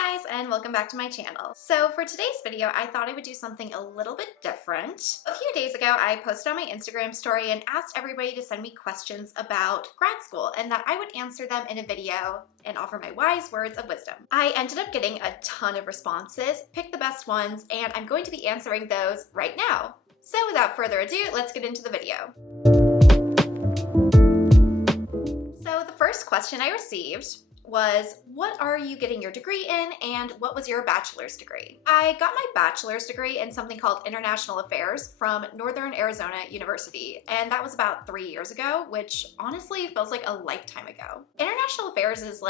Hi guys, and welcome back to my channel. So for today's video, I thought I would do something a little bit different. A few days ago, I posted on my Instagram story and asked everybody to send me questions about grad school and that I would answer them in a video and offer my wise words of wisdom. I ended up getting a ton of responses, picked the best ones, and I'm going to be answering those right now. So without further ado, let's get into the video. So the first question I received was, what are you getting your degree in and what was your bachelor's degree? I got my bachelor's degree in something called International Affairs from Northern Arizona University, and that was about 3 years ago, which honestly feels like a lifetime ago. International Affairs is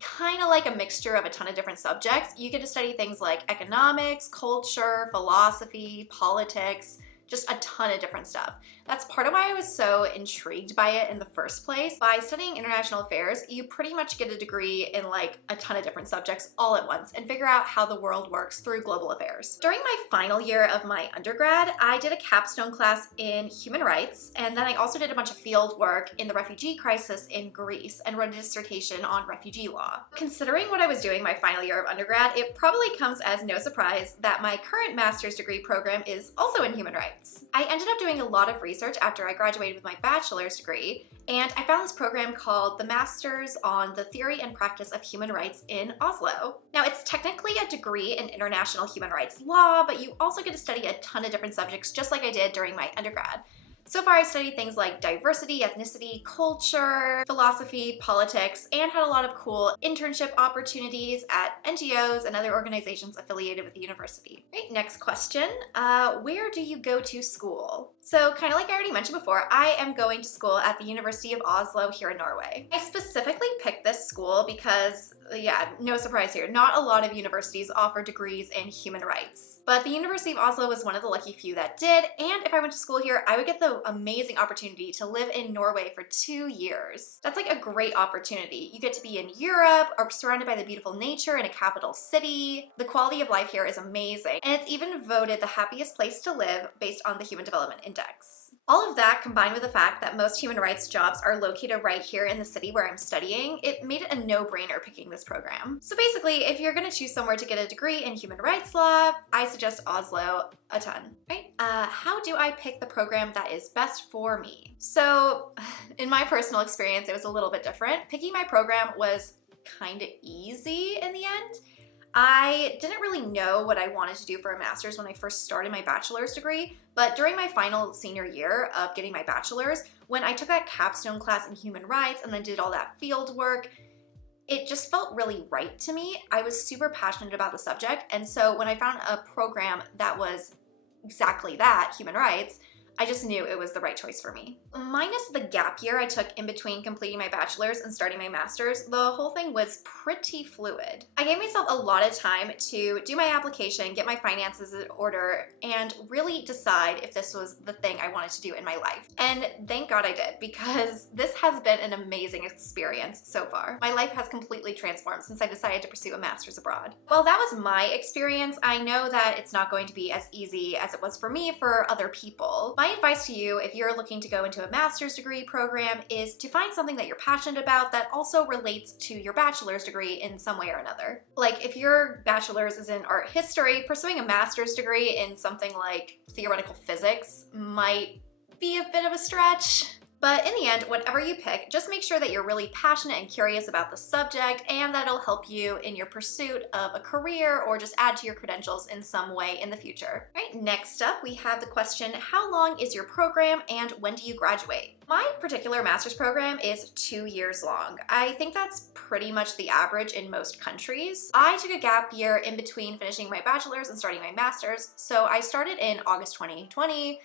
kind of like a mixture of a ton of different subjects. You get to study things like economics, culture, philosophy, politics, just a ton of different stuff. That's part of why I was so intrigued by it in the first place. By studying international affairs, you pretty much get a degree in a ton of different subjects all at once and figure out how the world works through global affairs. During my final year of my undergrad, I did a capstone class in human rights, and then I also did a bunch of field work in the refugee crisis in Greece and wrote a dissertation on refugee law. Considering what I was doing my final year of undergrad, it probably comes as no surprise that my current master's degree program is also in human rights. I ended up doing a lot of research after I graduated with my bachelor's degree, and I found this program called the Masters on the Theory and Practice of Human Rights in Oslo. Now, it's technically a degree in international human rights law, but you also get to study a ton of different subjects just like I did during my undergrad. So far, I've studied things like diversity, ethnicity, culture, philosophy, politics, and had a lot of cool internship opportunities at NGOs and other organizations affiliated with the university. Right, next question. Where do you go to school? So kind of like I already mentioned before, I am going to school at the University of Oslo here in Norway. I specifically picked this school because, yeah, no surprise here, not a lot of universities offer degrees in human rights. But the University of Oslo was one of the lucky few that did, and if I went to school here, I would get the amazing opportunity to live in Norway for 2 years. That's like a great opportunity. You get to be in Europe, or surrounded by the beautiful nature in a capital city. The quality of life here is amazing, and it's even voted the happiest place to live based on the Human Development Index. All of that, combined with the fact that most human rights jobs are located right here in the city where I'm studying, it made it a no-brainer picking this program. So basically, if you're gonna choose somewhere to get a degree in human rights law, I suggest Oslo a ton, right? How do I pick the program that is best for me? So, in my personal experience, it was a little bit different. Picking my program was kind of easy in the end. I didn't really know what I wanted to do for a master's when I first started my bachelor's degree, but during my final senior year of getting my bachelor's, when I took that capstone class in human rights and then did all that field work, it just felt really right to me. I was super passionate about the subject, and so when I found a program that was exactly that, human rights, I just knew it was the right choice for me. Minus the gap year I took in between completing my bachelor's and starting my master's, the whole thing was pretty fluid. I gave myself a lot of time to do my application, get my finances in order, and really decide if this was the thing I wanted to do in my life. And thank God I did, because this has been an amazing experience so far. My life has completely transformed since I decided to pursue a master's abroad. Well, that was my experience. I know that it's not going to be as easy as it was for me for other people. My advice to you, if you're looking to go into a master's degree program, is to find something that you're passionate about that also relates to your bachelor's degree in some way or another. Like if your bachelor's is in art history, pursuing a master's degree in something like theoretical physics might be a bit of a stretch. But in the end, whatever you pick, just make sure that you're really passionate and curious about the subject, and that'll help you in your pursuit of a career or just add to your credentials in some way in the future. All right, next up, we have the question, how long is your program and when do you graduate? My particular master's program is 2 years long. I think that's pretty much the average in most countries. I took a gap year in between finishing my bachelor's and starting my master's, so I started in August 2020.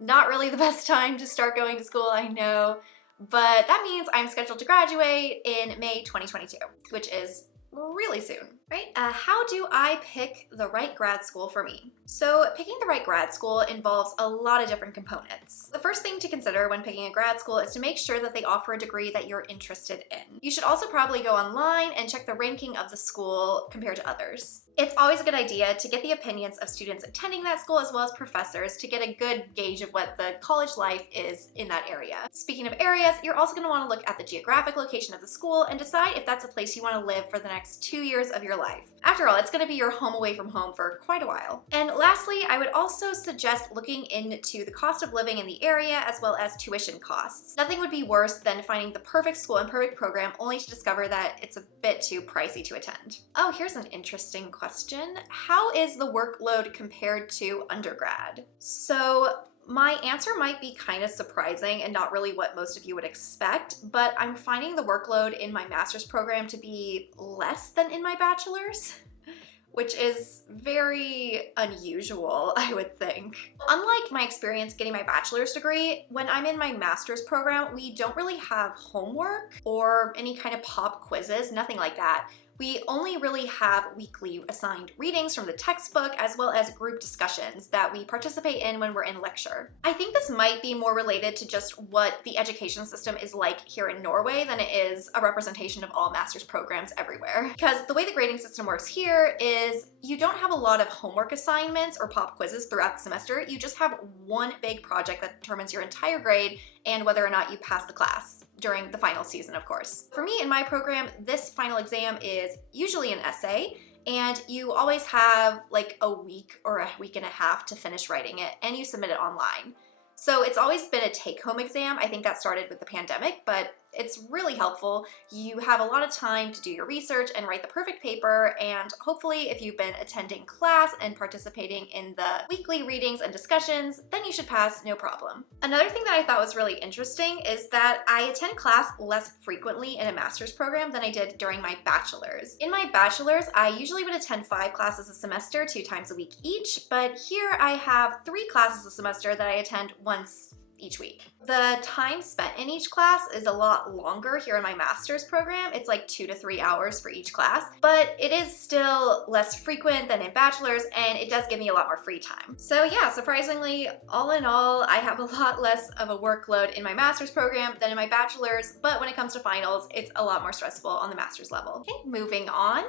Not really the best time to start going to school, I know, but that means I'm scheduled to graduate in May 2022, which is really soon, right? How do I pick the right grad school for me? So picking the right grad school involves a lot of different components. The first thing to consider when picking a grad school is to make sure that they offer a degree that you're interested in. You should also probably go online and check the ranking of the school compared to others. It's always a good idea to get the opinions of students attending that school as well as professors to get a good gauge of what the college life is in that area. Speaking of areas, you're also going to want to look at the geographic location of the school and decide if that's a place you want to live for the next next 2 years of your life. After all, it's going to be your home away from home for quite a while. And lastly, I would also suggest looking into the cost of living in the area as well as tuition costs. Nothing would be worse than finding the perfect school and perfect program only to discover that it's a bit too pricey to attend. Oh, here's an interesting question. How is the workload compared to undergrad? So my answer might be kind of surprising and not really what most of you would expect, but I'm finding the workload in my master's program to be less than in my bachelor's, which is very unusual, I would think. Unlike my experience getting my bachelor's degree, when I'm in my master's program, we don't really have homework or any kind of pop quizzes, nothing like that. We only really have weekly assigned readings from the textbook as well as group discussions that we participate in when we're in lecture. I think this might be more related to just what the education system is like here in Norway than it is a representation of all master's programs everywhere. Because the way the grading system works here is you don't have a lot of homework assignments or pop quizzes throughout the semester. You just have one big project that determines your entire grade and whether or not you pass the class during the final season, of course. For me in my program, this final exam is usually an essay, and you always have like a week or a week and a half to finish writing it, and you submit it online. So it's always been a take-home exam. I think that started with the pandemic, but it's really helpful. You have a lot of time to do your research and write the perfect paper, and hopefully if you've been attending class and participating in the weekly readings and discussions, then you should pass no problem. Another thing that I thought was really interesting is that I attend class less frequently in a master's program than I did during my bachelor's. In my bachelor's, I usually would attend 5 classes a semester, 2 times a week each, but here I have 3 classes a semester that I attend once each week. The time spent in each class is a lot longer here in my master's program. It's like 2 to 3 hours for each class, but it is still less frequent than in bachelor's, and it does give me a lot more free time. So yeah, surprisingly, all in all, I have a lot less of a workload in my master's program than in my bachelor's, but when it comes to finals, it's a lot more stressful on the master's level. Okay, moving on.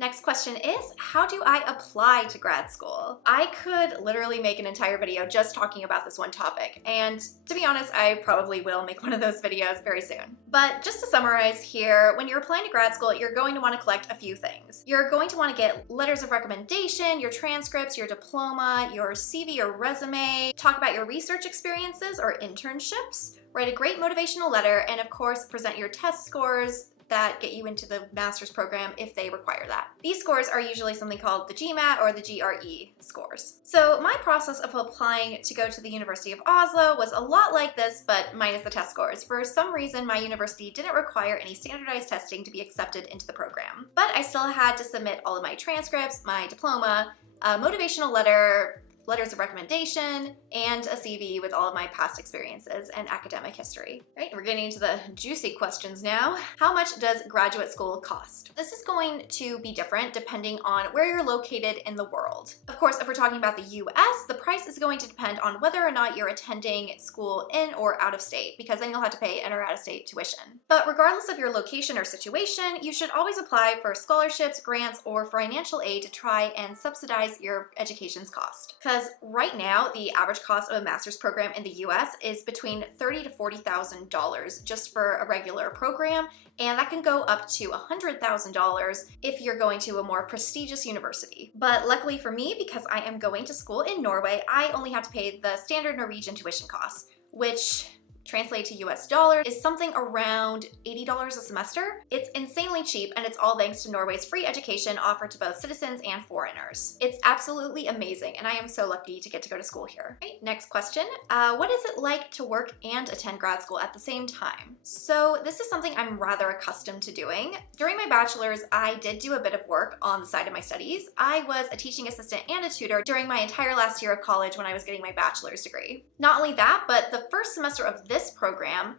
Next question is, how do I apply to grad school? I could literally make an entire video just talking about this one topic, and to be honest, I probably will make one of those videos very soon. But just to summarize here, when you're applying to grad school, you're going to want to collect a few things. You're going to want to get letters of recommendation, your transcripts, your diploma, your CV or resume, talk about your research experiences or internships, write a great motivational letter, and of course, present your test scores that get you into the master's program if they require that. These scores are usually something called the GMAT or the GRE scores. So my process of applying to go to the University of Oslo was a lot like this, but minus the test scores. For some reason, my university didn't require any standardized testing to be accepted into the program. But I still had to submit all of my transcripts, my diploma, a motivational letter, letters of recommendation, and a CV with all of my past experiences and academic history. Right, we're getting into the juicy questions now. How much does graduate school cost? This is going to be different depending on where you're located in the world. Of course, if we're talking about the US, the price is going to depend on whether or not you're attending school in or out of state, because then you'll have to pay in or out of state tuition. But regardless of your location or situation, you should always apply for scholarships, grants, or financial aid to try and subsidize your education's cost. Because right now, the average cost of a master's program in the US is between $30,000 to $40,000 just for a regular program, and that can go up to $100,000 if you're going to a more prestigious university. But luckily for me, because I am going to school in Norway, I only have to pay the standard Norwegian tuition costs, which translate to US dollars is something around $80 a semester. It's insanely cheap, and it's all thanks to Norway's free education offered to both citizens and foreigners. It's absolutely amazing, and I am so lucky to get to go to school here. Right, next question. What is it like to work and attend grad school at the same time? So this is something I'm rather accustomed to doing. During my bachelor's, I did do a bit of work on the side of my studies. I was a teaching assistant and a tutor during my entire last year of college when I was getting my bachelor's degree. Not only that, but the first semester of this program,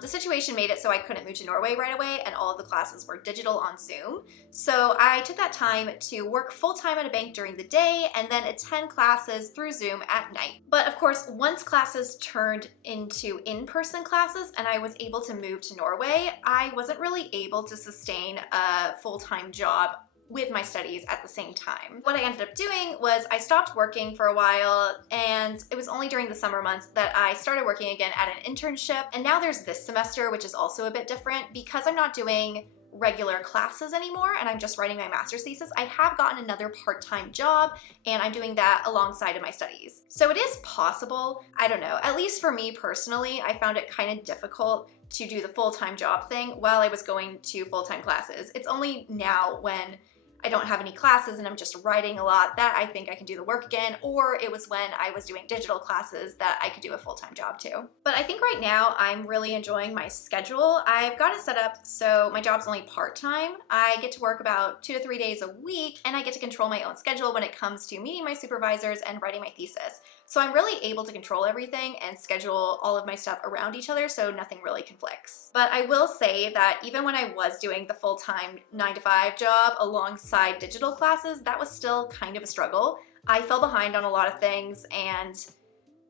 the situation made it so I couldn't move to Norway right away, and all of the classes were digital on Zoom. So I took that time to work full-time at a bank during the day and then attend classes through Zoom at night. But of course, once classes turned into in-person classes and I was able to move to Norway, I wasn't really able to sustain a full-time job with my studies at the same time. What I ended up doing was I stopped working for a while, and it was only during the summer months that I started working again at an internship. And now there's this semester, which is also a bit different because I'm not doing regular classes anymore and I'm just writing my master's thesis, I have gotten another part-time job and I'm doing that alongside of my studies. So it is possible. I don't know, at least for me personally, I found it kind of difficult to do the full-time job thing while I was going to full-time classes. It's only now when I don't have any classes and I'm just writing a lot that I think I can do the work again, or it was when I was doing digital classes that I could do a full-time job too. But I think right now I'm really enjoying my schedule. I've got it set up so my job's only part-time. I get to work about 2 to 3 days a week and I get to control my own schedule when it comes to meeting my supervisors and writing my thesis. So I'm really able to control everything and schedule all of my stuff around each other so nothing really conflicts. But I will say that even when I was doing the full-time 9-to-5 job alongside digital classes, that was still kind of a struggle. I fell behind on a lot of things and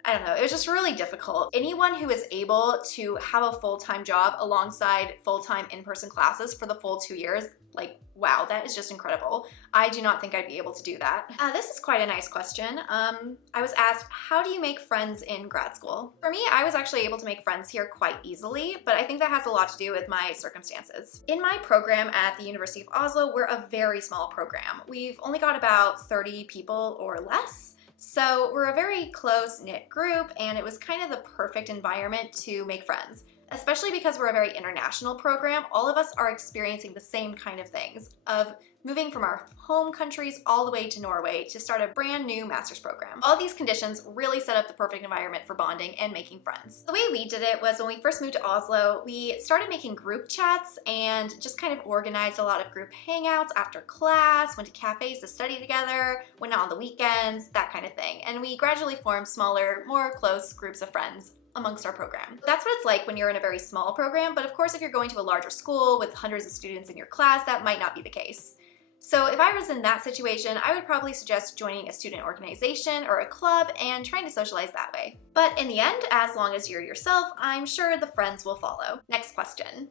I don't know, it was just really difficult. Anyone who is able to have a full-time job alongside full-time in-person classes for the full 2 years, like, wow, that is just incredible. I do not think I'd be able to do that. This is quite a nice question. I was asked, how do you make friends in grad school? For me, I was actually able to make friends here quite easily, but I think that has a lot to do with my circumstances. In my program at the University of Oslo, we're a very small program. We've only got about 30 people or less. So we're a very close-knit group and it was kind of the perfect environment to make friends. Especially because we're a very international program, all of us are experiencing the same kind of things of moving from our home countries all the way to Norway to start a brand new master's program. All these conditions really set up the perfect environment for bonding and making friends. The way we did it was when we first moved to Oslo, we started making group chats and just kind of organized a lot of group hangouts after class, went to cafes to study together, went out on the weekends, that kind of thing. And we gradually formed smaller, more close groups of friends amongst our program. That's what it's like when you're in a very small program, but of course if you're going to a larger school with hundreds of students in your class, that might not be the case. So if I was in that situation, I would probably suggest joining a student organization or a club and trying to socialize that way. But in the end, as long as you're yourself, I'm sure the friends will follow. Next question.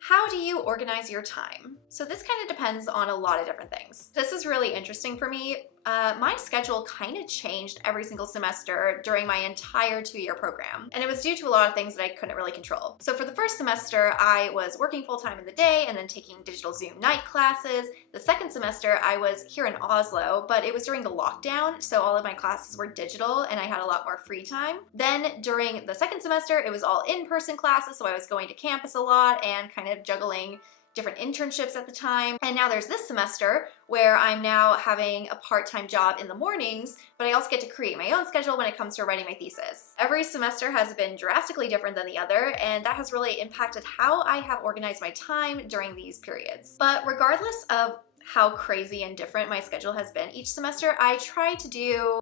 How do you organize your time? So this kind of depends on a lot of different things. This is really interesting for me. My schedule kind of changed every single semester during my entire 2-year program. And it was due to a lot of things that I couldn't really control. So for the first semester, I was working full-time in the day and then taking digital Zoom night classes. The second semester, I was here in Oslo, but it was during the lockdown, so all of my classes were digital and I had a lot more free time. Then during the second semester, it was all in-person classes, so I was going to campus a lot and kind of juggling different internships at the time. And now there's this semester where I'm now having a part-time job in the mornings, but I also get to create my own schedule when it comes to writing my thesis. Every semester has been drastically different than the other, and that has really impacted how I have organized my time during these periods. But regardless of how crazy and different my schedule has been each semester, I try to do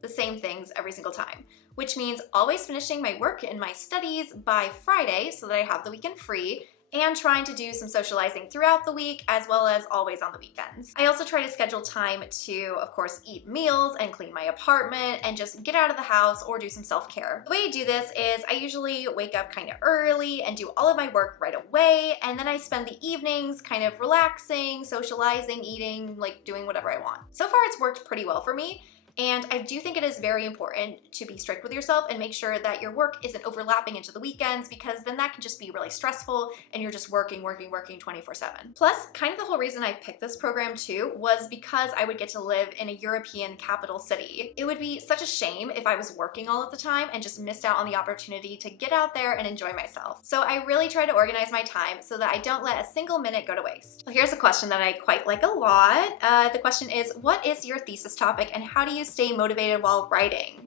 the same things every single time, which means always finishing my work and my studies by Friday so that I have the weekend free, and trying to do some socializing throughout the week as well as always on the weekends. I also try to schedule time to, of course, eat meals and clean my apartment and just get out of the house or do some self-care. The way I do this is I usually wake up kind of early and do all of my work right away, and then I spend the evenings kind of relaxing, socializing, eating, like doing whatever I want. So far it's worked pretty well for me. And I do think it is very important to be strict with yourself and make sure that your work isn't overlapping into the weekends, because then that can just be really stressful and you're just working 24/7. Plus, kind of the whole reason I picked this program too was because I would get to live in a European capital city. It would be such a shame if I was working all of the time and just missed out on the opportunity to get out there and enjoy myself. So I really try to organize my time so that I don't let a single minute go to waste. Well, here's a question that I quite like a lot. The question is, what is your thesis topic and how do you stay motivated while writing?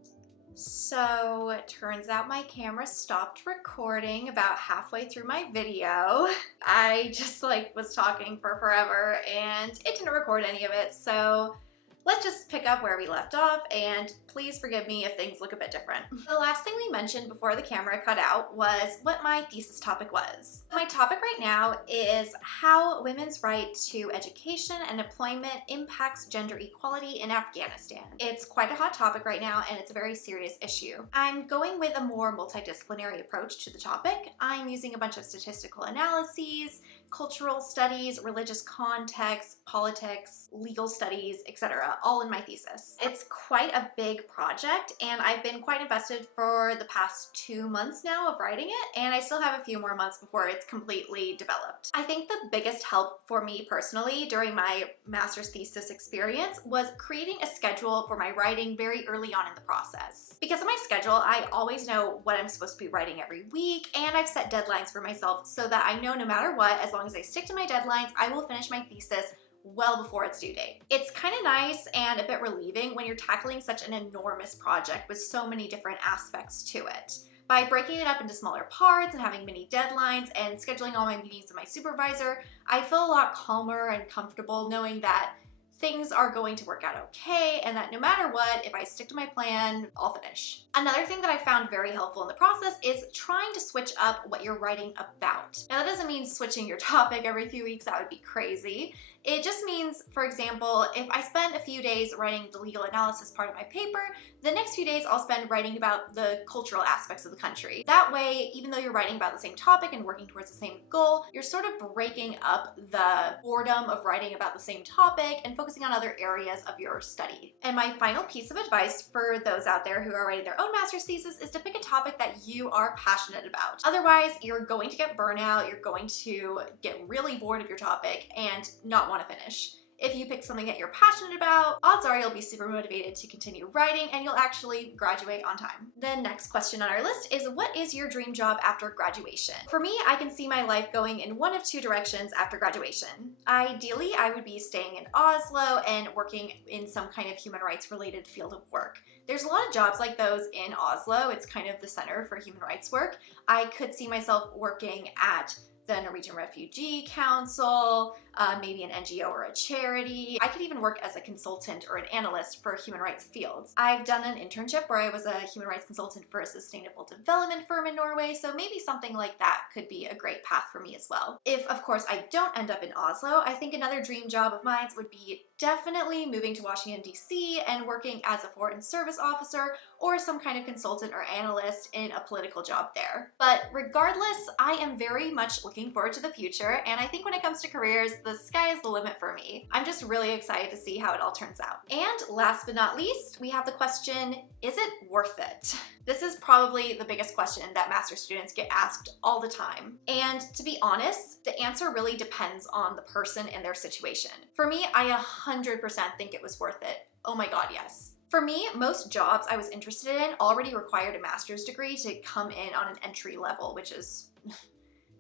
So it turns out my camera stopped recording about halfway through my video. I just was talking for forever and it didn't record any of it, so let's just pick up where we left off, and please forgive me if things look a bit different. The last thing we mentioned before the camera cut out was what my thesis topic was. My topic right now is how women's right to education and employment impacts gender equality in Afghanistan. It's quite a hot topic right now, and it's a very serious issue. I'm going with a more multidisciplinary approach to the topic. I'm using a bunch of statistical analyses, cultural studies, religious context, politics, legal studies, etc., all in my thesis. It's quite a big project, and I've been quite invested for the past 2 months now of writing it, and I still have a few more months before it's completely developed. I think the biggest help for me personally during my master's thesis experience was creating a schedule for my writing very early on in the process. Because of my schedule, I always know what I'm supposed to be writing every week, and I've set deadlines for myself so that I know no matter what, as long as I stick to my deadlines, I will finish my thesis well before its due date. It's kind of nice and a bit relieving when you're tackling such an enormous project with so many different aspects to it. By breaking it up into smaller parts and having mini deadlines and scheduling all my meetings with my supervisor, I feel a lot calmer and comfortable knowing that things are going to work out okay, and that no matter what, if I stick to my plan, I'll finish. Another thing that I found very helpful in the process is trying to switch up what you're writing about. Now, that doesn't mean switching your topic every few weeks, that would be crazy. It just means, for example, if I spend a few days writing the legal analysis part of my paper, the next few days I'll spend writing about the cultural aspects of the country. That way, even though you're writing about the same topic and working towards the same goal, you're sort of breaking up the boredom of writing about the same topic and focusing on other areas of your study. And my final piece of advice for those out there who are writing their own master's thesis is to pick a topic that you are passionate about. Otherwise, you're going to get burnout, you're going to get really bored of your topic and not want to finish. If you pick something that you're passionate about, odds are you'll be super motivated to continue writing and you'll actually graduate on time. The next question on our list is, what is your dream job after graduation? For me, I can see my life going in one of two directions after graduation. Ideally, I would be staying in Oslo and working in some kind of human rights related field of work. There's a lot of jobs like those in Oslo. It's kind of the center for human rights work. I could see myself working at the Norwegian Refugee Council, maybe an NGO or a charity. I could even work as a consultant or an analyst for human rights fields. I've done an internship where I was a human rights consultant for a sustainable development firm in Norway, so maybe something like that could be a great path for me as well. If, of course, I don't end up in Oslo, I think another dream job of mine would be definitely moving to Washington, D.C. and working as a foreign service officer or some kind of consultant or analyst in a political job there. But regardless, I am very much looking forward to the future, and I think when it comes to careers, the sky is the limit for me. I'm just really excited to see how it all turns out. And last but not least, we have the question, is it worth it? This is probably the biggest question that master's students get asked all the time. And to be honest, the answer really depends on the person and their situation. For me, I 100% think it was worth it. Oh my God, yes. For me, most jobs I was interested in already required a master's degree to come in on an entry level, which is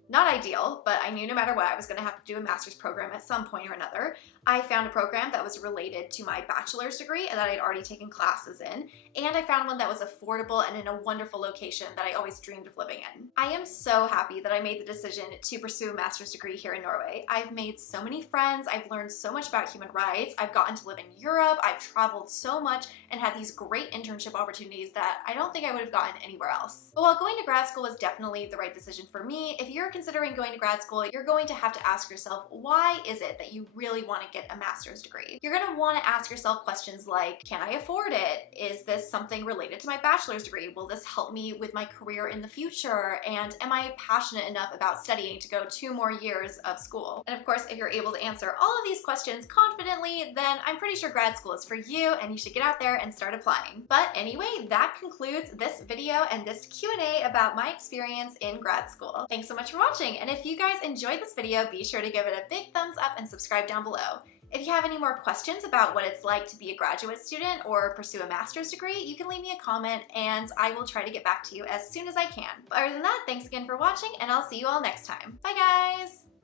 not ideal, but I knew no matter what, I was gonna have to do a master's program at some point or another. I found a program that was related to my bachelor's degree and that I'd already taken classes in, and I found one that was affordable and in a wonderful location that I always dreamed of living in. I am so happy that I made the decision to pursue a master's degree here in Norway. I've made so many friends, I've learned so much about human rights, I've gotten to live in Europe, I've traveled so much and had these great internship opportunities that I don't think I would have gotten anywhere else. But while going to grad school is definitely the right decision for me, if you're considering going to grad school, you're going to have to ask yourself, why is it that you really want to get a master's degree? You're going to want to ask yourself questions like, can I afford it? Is this something related to my bachelor's degree? Will this help me with my career in the future? And am I passionate enough about studying to go 2 more years of school? And of course, if you're able to answer all of these questions confidently, then I'm pretty sure grad school is for you and you should get out there and start applying. But anyway, that concludes this video and this Q&A about my experience in grad school. Thanks so much for watching. And if you guys enjoyed this video, be sure to give it a big thumbs up and subscribe down below. If you have any more questions about what it's like to be a graduate student or pursue a master's degree, you can leave me a comment and I will try to get back to you as soon as I can. But other than that, thanks again for watching and I'll see you all next time. Bye guys!